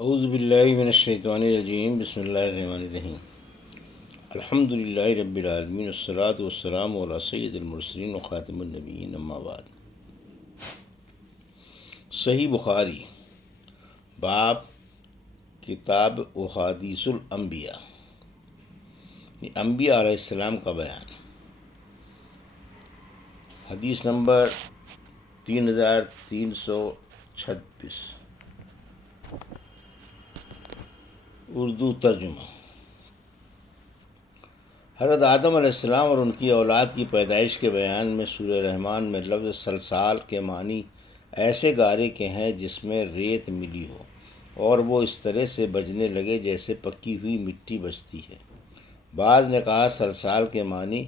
اعوذ باللہ من الشیطان الرجیم، بسم اللہ الرحمن الرحیم۔ الحمد للہ رب العالمین، والصلاة والسلام علی سید المرسلین وخاتم النبیین، اما بعد۔ صحیح بخاری، باب کتاب احادیث الانبیاء، انبیاء علیہ السلام کا بیان۔ حدیث نمبر 3336، اردو ترجمہ۔ حضرت آدم علیہ السلام اور ان کی اولاد کی پیدائش کے بیان میں سورہ رحمان میں لفظ سلسال کے معنی ایسے گارے کے ہیں جس میں ریت ملی ہو اور وہ اس طرح سے بجنے لگے جیسے پکی ہوئی مٹی بجتی ہے۔ بعض نے کہا سلسال کے معنی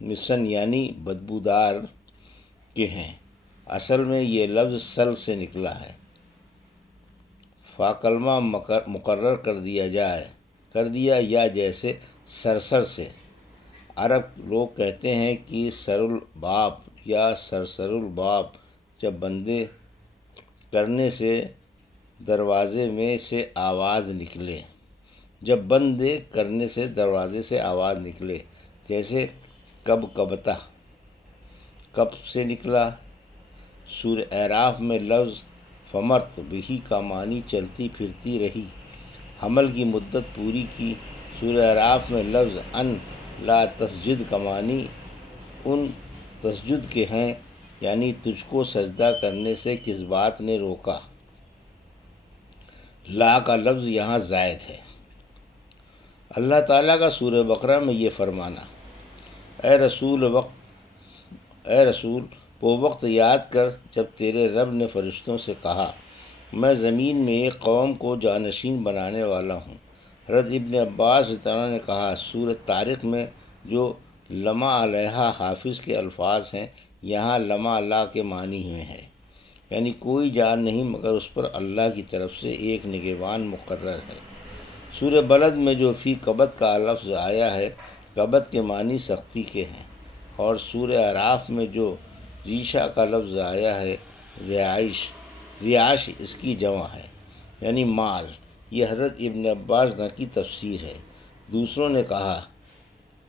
مسن یعنی بدبودار کے ہیں۔ اصل میں یہ لفظ سل سے نکلا ہے۔ فاکلمہ مقرر کر دیا یا جیسے سرسر سے۔ عرب لوگ کہتے ہیں کہ سر الباب یا سرسر الباب جب بندے کرنے سے دروازے میں سے آواز نکلے، جیسے کب کبتا، کب سے نکلا۔ سورہ اعراف میں لفظ فمرت بہی کا معنی چلتی پھرتی رہی، حمل کی مدت پوری کی۔ سورہ اعراف میں لفظ ان لا تسجد کا معنی ان تسجد کے ہیں، یعنی تجھ کو سجدہ کرنے سے کس بات نے روکا۔ لا کا لفظ یہاں زائد ہے۔ اللہ تعالیٰ کا سورہ بقرہ میں یہ فرمانا، اے رسول وہ وقت یاد کر جب تیرے رب نے فرشتوں سے کہا میں زمین میں ایک قوم کو جانشین بنانے والا ہوں۔ حضرت ابن عباس رضی اللہ عنہ نے کہا سورہ طارق میں جو لما علیہ حافظ کے الفاظ ہیں، یہاں لما اللہ کے معنی میں ہے، یعنی کوئی جان نہیں مگر اس پر اللہ کی طرف سے ایک نگہبان مقرر ہے۔ سورہ بلد میں جو فی کبد کا لفظ آیا ہے، کبد کے معنی سختی کے ہیں، اور سورہ اعراف میں جو ریشہ کا لفظ آیا ہے، ریاش اس کی جمع ہے، یعنی مال۔ یہ حضرت ابن عباس کی تفسیر ہے۔ دوسروں نے کہا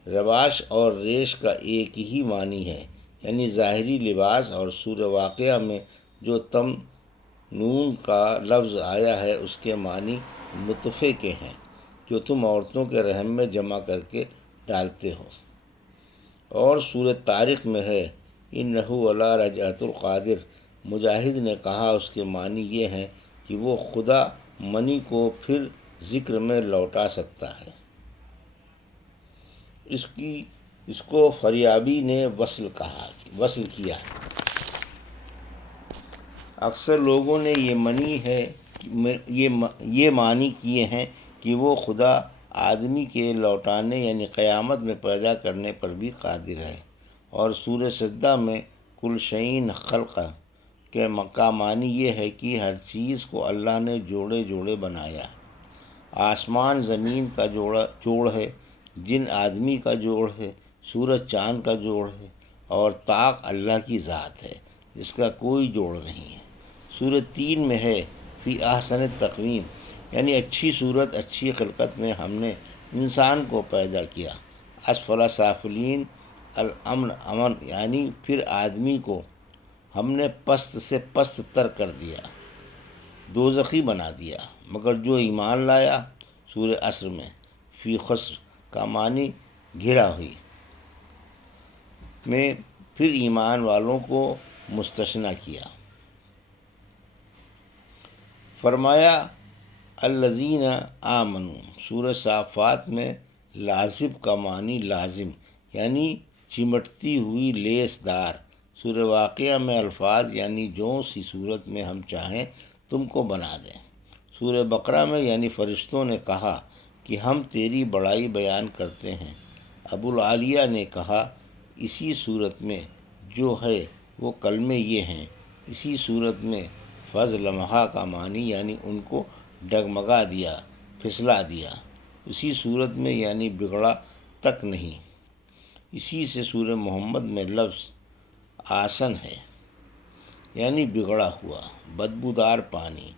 رباش اور ریش کا ایک ہی معنی ہے، یعنی ظاہری لباس، اور سورہ واقعہ میں جو تم نون کا لفظ آیا ہے اس کے معنی نطفے کے ہیں جو تم عورتوں کے رحم میں جمع کر کے ڈالتے ہو۔ اور سورہ طارق میں ہے انہ علی رجعۃ القادر۔ مجاہد نے کہا اس کے معنی یہ ہیں کہ وہ خدا منی کو پھر ذکر میں لوٹا سکتا ہے۔ اس کو فریابی نے وصل کیا۔ اکثر لوگوں نے یہ معنی کیے ہیں کہ وہ خدا آدمی کے لوٹانے یعنی قیامت میں پیدا کرنے پر بھی قادر ہے۔ اور سورہ سجدہ میں کل شیء خلق کا معنی یہ ہے کہ ہر چیز کو اللہ نے جوڑے جوڑے بنایا ہے۔ آسمان زمین کا جوڑ ہے، جن آدمی کا جوڑ ہے، سورج چاند کا جوڑ ہے، اور طاق اللہ کی ذات ہے جس کا کوئی جوڑ نہیں ہے۔ سورہ 3 میں ہے فی احسن تقویم، یعنی اچھی صورت اچھی خلقت میں ہم نے انسان کو پیدا کیا۔ اسفل سافلین امن یعنی پھر آدمی کو ہم نے پست سے پست تر کر دیا، دوزخی بنا دیا، مگر جو ایمان لایا۔ سورہ عصر میں فی خسر کا معنی گھرا ہوئی میں پھر ایمان والوں کو مستثنیٰ کیا۔ فرمایا الذین آمنوا۔ سورہ صافات میں لازب کا معنی لازم یعنی چمٹتی ہوئی لیس دار۔ سورہ واقعہ میں الفاظ یعنی جو سی صورت میں ہم چاہیں تم کو بنا دیں۔ سورہ بقرہ میں یعنی فرشتوں نے کہا کہ ہم تیری بڑائی بیان کرتے ہیں۔ ابو العالیہ نے کہا اسی صورت میں جو ہے وہ کلمے یہ ہیں، اسی صورت میں فض لمحہ کا معنی یعنی ان کو ڈگمگا دیا، پھسلا دیا، اسی صورت میں یعنی بگڑا تک نہیں۔ اسی سے سورہ محمد میں لفظ آسن ہے، یعنی بگڑا ہوا بدبودار پانی۔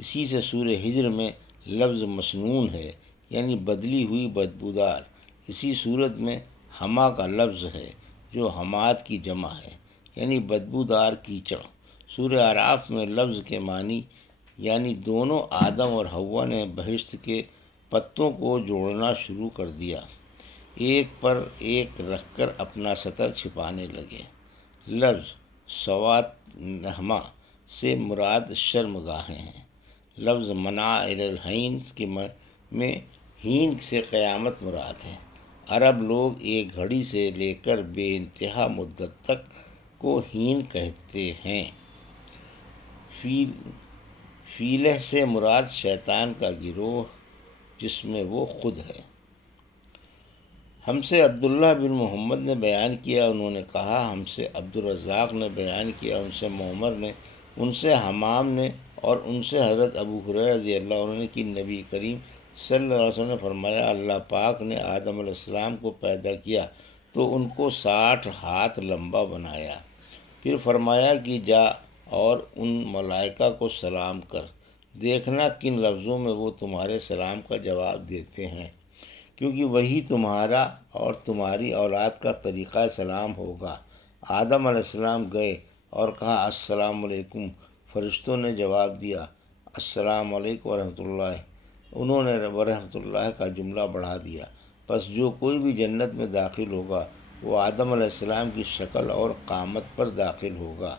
اسی سے سورہ ہجر میں لفظ مسنون ہے، یعنی بدلی ہوئی بدبودار۔ اسی صورت میں ہما کا لفظ ہے جو حماد کی جمع ہے، یعنی بدبودار کیچڑ۔ سورہ اعراف میں لفظ کے معنی یعنی دونوں آدم اور حوا نے بہشت کے پتوں کو جوڑنا شروع کر دیا، ایک پر ایک رکھ کر اپنا سطر چھپانے لگے۔ لفظ سوات نہما سے مراد شرم گاہیں ہیں۔ لفظ منع الہین میں ہین سے قیامت مراد ہے۔ عرب لوگ ایک گھڑی سے لے کر بے انتہا مدت تک کو ہین کہتے ہیں۔ فیلہ سے مراد شیطان کا گروہ جس میں وہ خود ہے۔ ہم سے عبداللہ بن محمد نے بیان کیا، انہوں نے کہا ہم سے عبدالرزاق نے بیان کیا، ان سے معمر نے، ان سے حمام نے، اور ان سے حضرت ابو ہریرہ رضی اللہ عنہ نے کہ نبی کریم صلی اللہ علیہ وسلم نے فرمایا، اللہ پاک نے آدم علیہ السلام کو پیدا کیا تو ان کو 60 ہاتھ لمبا بنایا، پھر فرمایا کہ جا اور ان ملائکہ کو سلام کر، دیکھنا کن لفظوں میں وہ تمہارے سلام کا جواب دیتے ہیں، کیونکہ وہی تمہارا اور تمہاری اولاد کا طریقہ سلام ہوگا۔ آدم علیہ السلام گئے اور کہا السلام علیکم، فرشتوں نے جواب دیا السلام علیکم ورحمۃ اللہ، انہوں نے ورحمۃ اللہ کا جملہ بڑھا دیا۔ پس جو کوئی بھی جنت میں داخل ہوگا وہ آدم علیہ السلام کی شکل اور قامت پر داخل ہوگا۔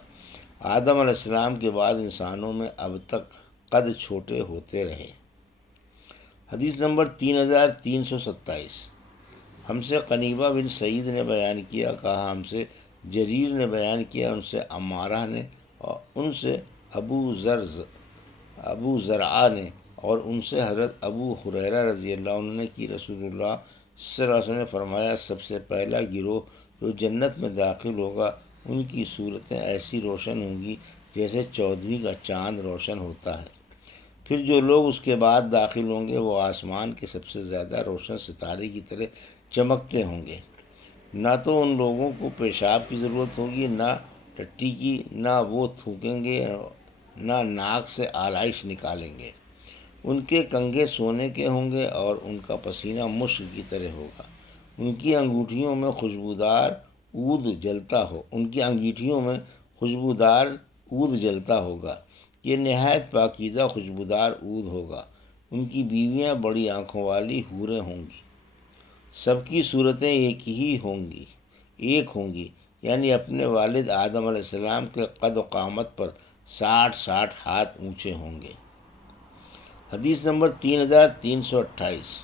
آدم علیہ السلام کے بعد انسانوں میں اب تک قد چھوٹے ہوتے رہے۔ حدیث نمبر 3327۔ ہم سے قنیبہ بن سعید نے بیان کیا، کہا ہم سے جریر نے بیان کیا، ان سے عمارہ نے، اور ان سے ابو زرعہ نے، اور ان سے حضرت ابو ہریرہ رضی اللہ عنہ نے کہ رسول اللہ صلی اللہ علیہ وسلم نے فرمایا، سب سے پہلا گروہ جو جنت میں داخل ہوگا ان کی صورتیں ایسی روشن ہوں گی جیسے 14ویں کا چاند روشن ہوتا ہے۔ پھر جو لوگ اس کے بعد داخل ہوں گے وہ آسمان کے سب سے زیادہ روشن ستارے کی طرح چمکتے ہوں گے۔ نہ تو ان لوگوں کو پیشاب کی ضرورت ہوگی، نہ ٹٹی کی، نہ وہ تھوکیں گے، نہ ناک سے آلائش نکالیں گے۔ ان کے کنگھے سونے کے ہوں گے اور ان کا پسینہ مشک کی طرح ہوگا۔ ان کی انگوٹھیوں میں خوشبودار عود جلتا ہوگا، یہ نہایت پاکیزہ خوشبودار عود ہوگا۔ ان کی بیویاں بڑی آنکھوں والی حوریں ہوں گی، سب کی صورتیں ایک ہوں گی، یعنی اپنے والد آدم علیہ السلام کے قد و قامت پر 60 ہاتھ اونچے ہوں گے۔ حدیث نمبر 3328۔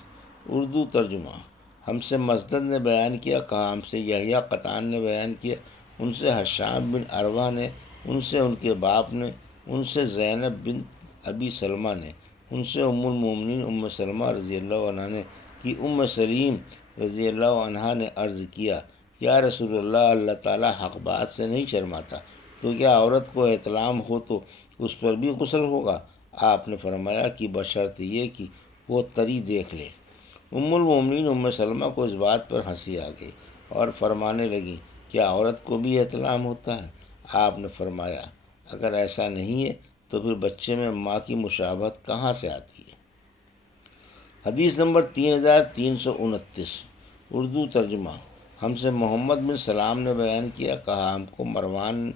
اردو ترجمہ۔ ہم سے مسدد نے بیان کیا، کہا ہم سے یحییٰ قطان نے بیان کیا، ان سے ہشام بن عروہ نے، ان سے ان کے باپ نے، ان سے زینب بنت ابی سلمہ نے، ان سے ام المومنین ام سلمہ رضی اللہ عنہا نے کہ ام سلیم رضی اللہ عنہا نے عرض کیا، یا رسول اللہ، اللہ تعالیٰ حق بات سے نہیں شرماتا، تو کیا عورت کو احتلام ہو تو اس پر بھی غسل ہوگا؟ آپ نے فرمایا کہ بشرط یہ کہ وہ تری دیکھ لے۔ ام المومنین ام سلمہ کو اس بات پر ہنسی آ گئی اور فرمانے لگیں، کیا عورت کو بھی احتلام ہوتا ہے؟ آپ نے فرمایا، اگر ایسا نہیں ہے تو پھر بچے میں ماں کی مشابہت کہاں سے آتی ہے؟ حدیث نمبر 3329۔ اردو ترجمہ۔ ہم سے محمد بن سلام نے بیان کیا، کہا ہم کو مروان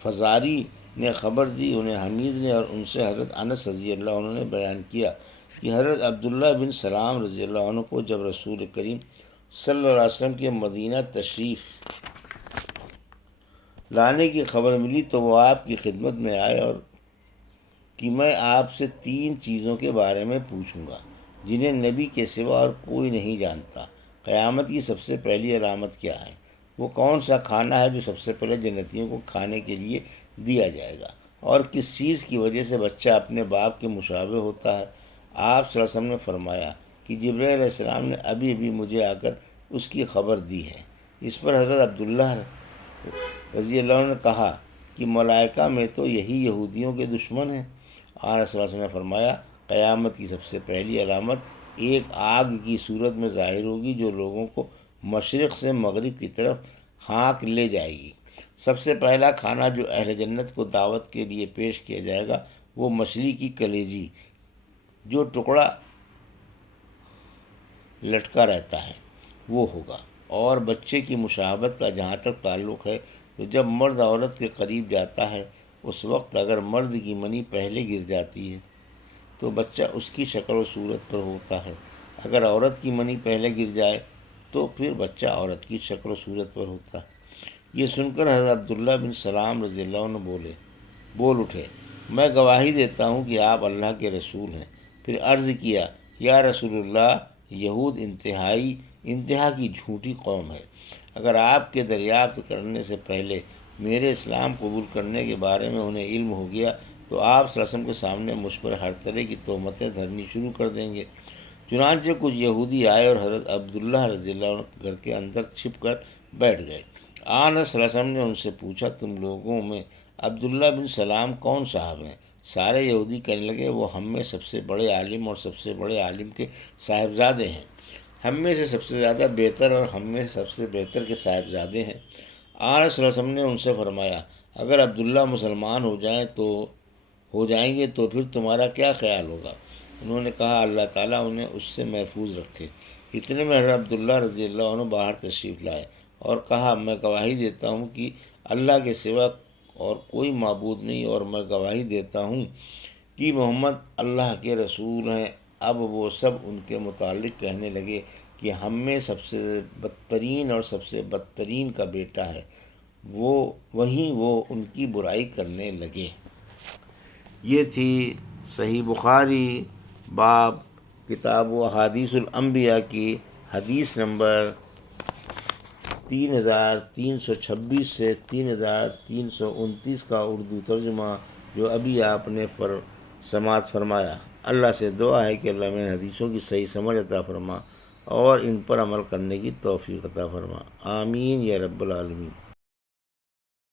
فزاری نے خبر دی، انہیں حمید نے، اور ان سے حضرت انس رضی اللہ عنہ نے بیان کیا کہ حضرت عبداللہ بن سلام رضی اللہ عنہ کو جب رسول کریم صلی اللہ علیہ وسلم کے مدینہ تشریف لانے کی خبر ملی تو وہ آپ کی خدمت میں آئے اور کہ میں آپ سے 3 چیزوں کے بارے میں پوچھوں گا جنہیں نبی کے سوا اور کوئی نہیں جانتا۔ قیامت کی سب سے پہلی علامت کیا ہے؟ وہ کون سا کھانا ہے جو سب سے پہلے جنتیوں کو کھانے کے لیے دیا جائے گا؟ اور کس چیز کی وجہ سے بچہ اپنے باپ کے مشابہ ہوتا ہے؟ آپ صلی اللہ علیہ وسلم نے فرمایا کہ جبرائیل علیہ السلام نے ابھی مجھے آ کر اس کی خبر دی ہے۔ اس پر حضرت عبداللہ رضی اللہ عنہ نے کہا کہ ملائکہ میں تو یہی یہودیوں کے دشمن ہیں۔ آن صلی اللہ علیہ وسلم نے فرمایا، قیامت کی سب سے پہلی علامت ایک آگ کی صورت میں ظاہر ہوگی جو لوگوں کو مشرق سے مغرب کی طرف ہانک لے جائے گی۔ سب سے پہلا کھانا جو اہل جنت کو دعوت کے لیے پیش کیا جائے گا وہ مچھلی کی کلیجی جو ٹکڑا لٹکا رہتا ہے وہ ہوگا۔ اور بچے کی مشابہت کا جہاں تک تعلق ہے تو جب مرد عورت کے قریب جاتا ہے اس وقت اگر مرد کی منی پہلے گر جاتی ہے تو بچہ اس کی شکل و صورت پر ہوتا ہے، اگر عورت کی منی پہلے گر جائے تو پھر بچہ عورت کی شکل و صورت پر ہوتا ہے۔ یہ سن کر حضرت عبداللہ بن سلام رضی اللہ عنہ بول اٹھے، میں گواہی دیتا ہوں کہ آپ اللہ کے رسول ہیں۔ پھر عرض کیا، یا رسول اللہ، یہود انتہا کی جھوٹی قوم ہے، اگر آپ کے دریافت کرنے سے پہلے میرے اسلام قبول کرنے کے بارے میں انہیں علم ہو گیا تو آپ صلی اللہ علیہ وسلم کے سامنے مجھ پر ہر طرح کی تہمتیں دھرنی شروع کر دیں گے۔ چنانچہ کچھ یہودی آئے اور حضرت عبداللہ رضی اللہ عنہ گھر کے اندر چھپ کر بیٹھ گئے۔ آن صلی اللہ علیہ وسلم نے ان سے پوچھا، تم لوگوں میں عبداللہ بن سلام کون صاحب ہیں؟ سارے یہودی کہنے لگے، وہ ہم میں سب سے بڑے عالم اور سب سے بڑے عالم کے صاحبزادے ہیں، ہم میں سے سب سے زیادہ بہتر اور ہم میں سب سے بہتر کے صاحبزادے ہیں۔ آن صلی اللہ علیہ وسلم نے ان سے فرمایا، اگر عبداللہ مسلمان ہو جائیں گے تو پھر تمہارا کیا خیال ہوگا؟ انہوں نے کہا، اللہ تعالیٰ انہیں اس سے محفوظ رکھے۔ اتنے میں حضرت عبداللہ رضی اللہ عنہ باہر تشریف لائے اور کہا، میں گواہی دیتا ہوں کہ اللہ کے سوا اور کوئی معبود نہیں، اور میں گواہی دیتا ہوں کہ محمد اللہ کے رسول ہیں۔ اب وہ سب ان کے متعلق کہنے لگے کہ ہم میں سب سے بدترین اور سب سے بدترین کا بیٹا ہے، وہیں وہ ان کی برائی کرنے لگے۔ یہ تھی صحیح بخاری باب کتاب و احادیث الانبیاء کی حدیث نمبر 3326 سے 3329 کا اردو ترجمہ، جو ابھی آپ نے سماعت فرمایا۔ اللہ سے دعا ہے کہ اللہ میں حدیثوں کی صحیح سمجھ عطا فرما اور ان پر عمل کرنے کی توفیق عطا فرما، آمین یا رب العالمین۔